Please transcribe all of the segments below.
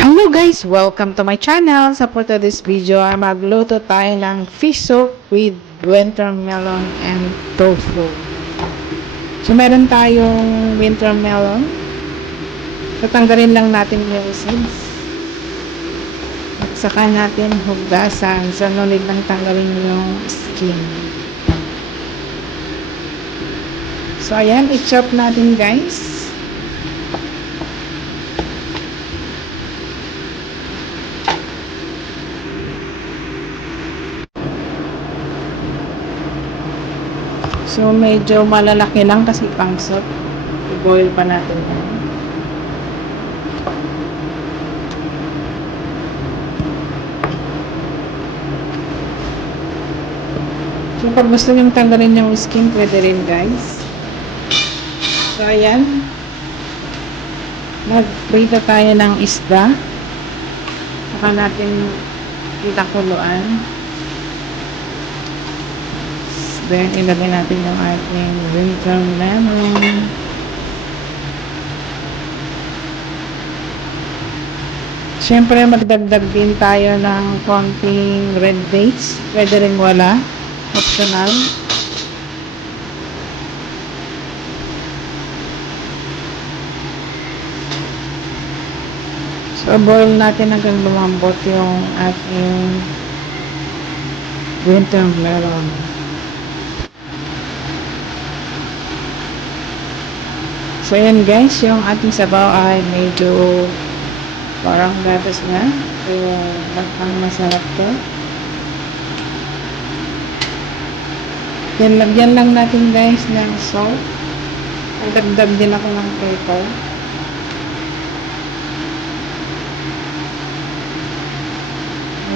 Hello guys! Welcome to my channel. So for today's video ay magluto tayo ng fish soup with winter melon and tofu. So meron tayong winter melon. Tatanggalin lang natin yung seeds. At saka natin hugasan. So nunod lang tanggalin yung skin. So ayan, i-chop natin guys. So, medyo malalaki lang kasi pang soup. I-boil pa natin yan. So, pag gusto nyo tanggalin yung skin, pwede rin guys. So, ayan. Mag-prito tayo ng isda. Saka natin itakuluan. Then, ilagay natin yung ating winter melon. Siyempre, magdagdag din tayo ng konting red dates. Pwede rin wala. Optional. So, boil natin hanggang lumambot yung ating winter melon. So, yan guys, yung ating sabaw ay medyo parang gatas na. So, ang masarap to. Yan, lagyan lang natin guys ng salt. Nagdagdag din ako ng pepper.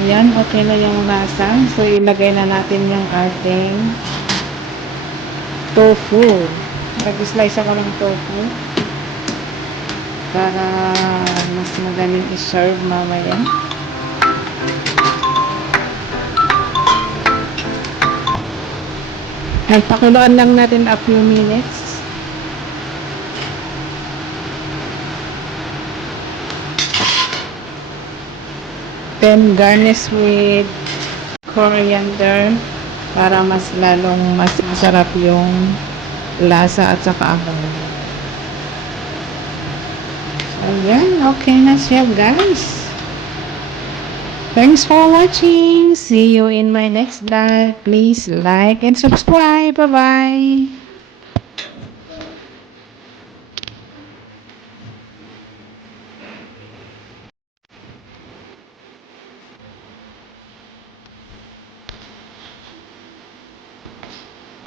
Ayan, okay na yung lasa. So, ilagay na natin yung ating tofu. Nag-slice ako ng tofu para mas madaling i-serve mamaya. At pakuluan lang natin a few minutes. Then garnish with coriander para mas lalong mas masarap yung lasa at saka amoy. So, yan. Okay na siya, guys. Thanks for watching. See you in my next vlog. Please like and subscribe. Bye-bye.